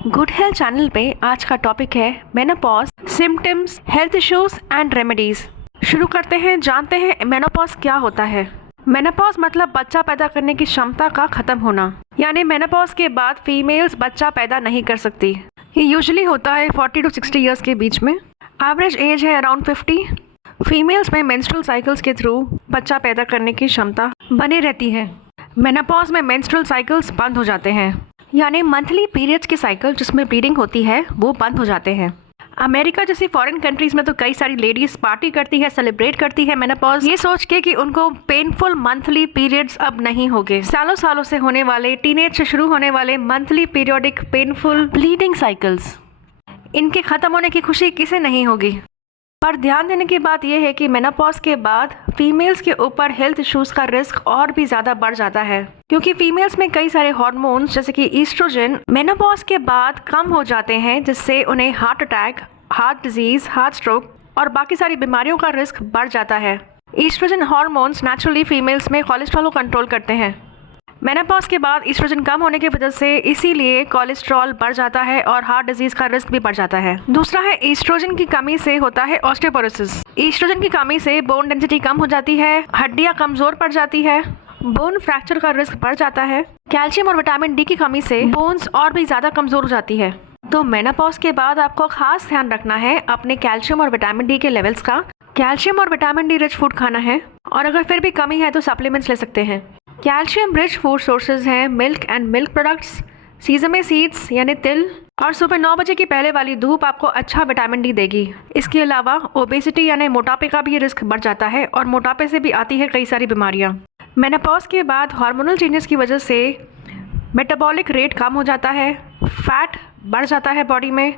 Good health channel पे आज का टॉपिक है menopause, symptoms, health issues and remedies. शुरू करते हैं, जानते हैं मेनोपॉज क्या होता है। मेनोपॉज मतलब बच्चा पैदा करने की क्षमता का खत्म होना, यानी मेनोपॉज के बाद फीमेल्स बच्चा पैदा नहीं कर सकती। ये यूजुअली होता है 40 to 60 ईयर्स के बीच में। एवरेज एज है अराउंड 50। फीमेल्स में मेंस्ट्रुअल साइकिल्स के थ्रू बच्चा पैदा करने की क्षमता बनी रहती है। मेनोपॉज में मेंस्ट्रुअल साइकिल्स बंद हो जाते हैं, यानी मंथली पीरियड्स के साइकिल जिसमें ब्लीडिंग होती है वो बंद हो जाते हैं। अमेरिका जैसी फॉरेन कंट्रीज में तो कई सारी लेडीज पार्टी करती है, सेलिब्रेट करती है मेनोपॉज, ये सोच के कि उनको पेनफुल मंथली पीरियड्स अब नहीं होंगे। सालों सालों से होने वाले, टीनेज से शुरू होने वाले monthly periodic painful bleeding cycles, इनके खत्म होने की खुशी किसे नहीं होगी। पर ध्यान देने की बात यह है कि मेनोपॉज के बाद फीमेल्स के ऊपर हेल्थ इश्यूज का रिस्क और भी ज़्यादा बढ़ जाता है, क्योंकि फीमेल्स में कई सारे हार्मोन्स जैसे कि ईस्ट्रोजन मेनोपॉज के बाद कम हो जाते हैं, जिससे उन्हें heart attack, heart disease, heart stroke और बाकी सारी बीमारियों का रिस्क बढ़ जाता है। ईस्ट्रोजन हार्मोन्स नेचुरली फीमेल्स में कोलेस्ट्रॉल को कंट्रोल करते हैं। मेनोपॉज के बाद ईस्ट्रोजन कम होने की वजह से इसीलिए कोलेस्ट्रॉल बढ़ जाता है और हार्ट डिजीज का रिस्क भी बढ़ जाता है। दूसरा है ईस्ट्रोजन की कमी से होता है ऑस्टियोपोरोसिस। ईस्ट्रोजन की कमी से बोन डेंसिटी कम हो जाती है, हड्डियां कमजोर पड़ जाती है, बोन फ्रैक्चर का रिस्क बढ़ जाता है। कैल्शियम और विटामिन डी की कमी से बोन्स और भी ज्यादा कमजोर हो जाती है। तो मेनोपॉज के बाद आपको खास ध्यान रखना है अपने कैल्शियम और विटामिन डी के लेवल्स का। कैल्शियम और विटामिन डी रिच फूड खाना है, और अगर फिर भी कमी है तो सप्लीमेंट्स ले सकते हैं। कैल्शियम रिच फूड सोर्सेज हैं milk and milk products, sesame seeds यानी तिल, और सुबह 9 बजे की पहले वाली धूप आपको अच्छा विटामिन डी देगी। इसके अलावा ओबेसिटी यानी मोटापे का भी रिस्क बढ़ जाता है, और मोटापे से भी आती है कई सारी बीमारियां। मेनोपॉज के बाद हार्मोनल चेंजेस की वजह से मेटाबॉलिक रेट कम हो जाता है, फैट बढ़ जाता है बॉडी में,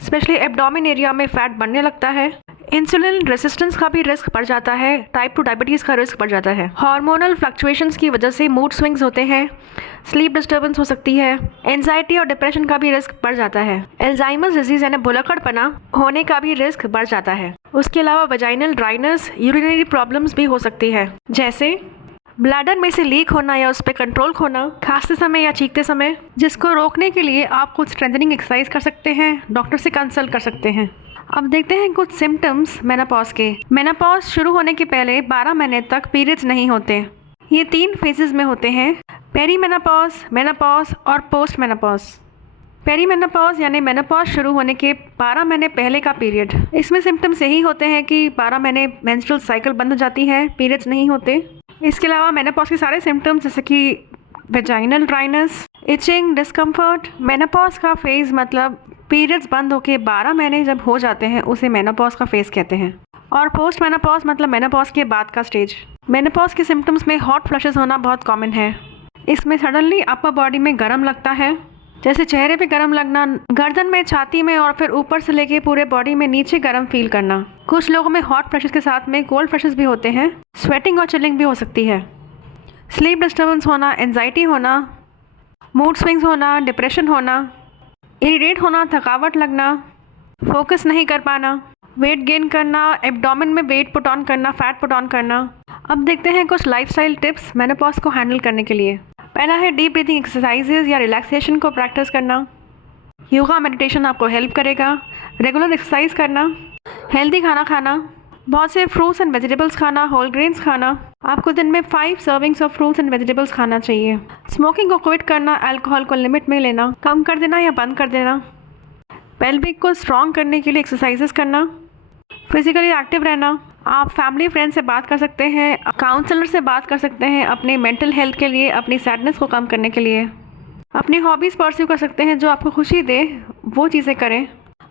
स्पेशली एब्डोमेन एरिया में फैट बढ़ने लगता है। इंसुलिन रेसिस्टेंस का भी रिस्क बढ़ जाता है, टाइप 2 डायबिटीज़ का रिस्क बढ़ जाता है। हार्मोनल फ्लक्चुएशंस की वजह से मूड स्विंग्स होते हैं, स्लीप डिस्टर्बेंस हो सकती है, एंजाइटी और डिप्रेशन का भी रिस्क बढ़ जाता है। एल्जाइमर्स डिजीज यानी भुलक्कड़पना होने का भी रिस्क बढ़ जाता है। उसके अलावा वजाइनल ड्राइनेस, यूरिनरी प्रॉब्लम्स भी हो सकती है, जैसे ब्लैडर में से लीक होना या उस पर कंट्रोल खोना खांसते समय या चीखते समय, जिसको रोकने के लिए आप कुछ स्ट्रेंथनिंग एक्सरसाइज कर सकते हैं, डॉक्टर से कंसल्ट कर सकते हैं। अब देखते हैं कुछ सिम्टम्स मेनोपॉज के। मेनोपॉज शुरू होने के पहले 12 महीने तक पीरियड्स नहीं होते। ये 3 फेजेस में होते हैं, पेरी मेनोपॉज, मेनोपॉज और पोस्ट मेनोपॉज। पेरी मेनोपॉज यानी मेनोपॉज शुरू होने के 12 महीने पहले का पीरियड। इसमें सिम्टम्स यही होते हैं कि 12 महीने मेंस्ट्रुअल साइकिल बंद हो जाती है, पीरियड्स नहीं होते। इसके अलावा मेनोपॉज के सारे सिम्टम्स जैसे कि vaginal dryness, itching, discomfort. Menopause का फेज मतलब पीरियड्स बंद होके 12 महीने जब हो जाते हैं उसे मेनोपॉज का फेज कहते हैं। और पोस्ट मेनोपॉज मतलब मेनोपॉज के बाद का स्टेज। मेनोपॉज के सिम्टम्स में हॉट फ्लशेस होना बहुत कॉमन है। इसमें सडनली अपर बॉडी में गर्म लगता है, जैसे चेहरे पे गर्म लगना, गर्दन में, छाती में और फिर ऊपर से लेके पूरे बॉडी में नीचे गर्म फील करना। कुछ लोगों में हॉट फ्लशेस के साथ में कोल्ड फ्लशेस भी होते हैं, स्वेटिंग और चिलिंग भी हो सकती है। स्लीप डिस्टर्बेंस होना, एंजाइटी होना, मूड स्विंग्स होना, डिप्रेशन होना, इरिटेट होना, थकावट लगना, फोकस नहीं कर पाना, वेट गेन करना, एब्डोमेन में वेट पुट ऑन करना, फैट पुट ऑन करना। अब देखते हैं कुछ लाइफस्टाइल टिप्स मेनोपॉज को हैंडल करने के लिए। पहला है डीप ब्रीथिंग एक्सरसाइजेज या रिलैक्सेशन को प्रैक्टिस करना। योगा मेडिटेशन आपको हेल्प करेगा। रेगुलर एक्सरसाइज करना, हेल्दी खाना खाना, बहुत से फ्रूट्स एंड वेजिटेबल्स खाना, होल ग्रेन्स खाना। आपको दिन में 5 servings of fruits and vegetables खाना चाहिए। स्मोकिंग को क्विट करना, अल्कोहल को लिमिट में लेना, कम कर देना या बंद कर देना। पेल्विक को स्ट्रॉन्ग करने के लिए एक्सरसाइजेस करना, फिजिकली एक्टिव रहना। आप फैमिली फ्रेंड से बात कर सकते हैं, काउंसलर से बात कर सकते हैं अपने मेंटल हेल्थ के लिए, अपनी सैडनेस को कम करने के लिए। अपनी हॉबीज़ परस्यू कर सकते हैं, जो आपको खुशी दे वो चीज़ें करें।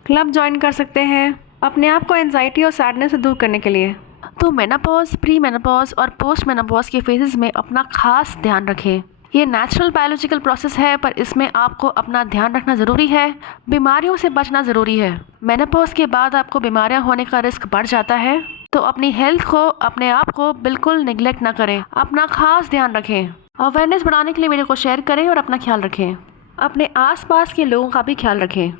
क्लब ज्वाइन कर सकते हैं अपने आप को एंजाइटी और सैडनेस से दूर करने के लिए। तो मेनोपॉज, प्री मेनोपॉज और पोस्ट मेनोपॉज के फेजेस में अपना खास ध्यान रखें। ये नेचुरल बायोलॉजिकल प्रोसेस है, पर इसमें आपको अपना ध्यान रखना ज़रूरी है। बीमारियों से बचना ज़रूरी है। मेनोपॉज के बाद आपको बीमारियां होने का रिस्क बढ़ जाता है, तो अपनी हेल्थ को, अपने आप को बिल्कुल निगलेक्ट ना करें, अपना खास ध्यान रखें। अवेयरनेस बढ़ाने के लिए वीडियो को शेयर करें और अपना ख्याल रखें। अपने आसपास के लोगों का भी ख्याल रखें।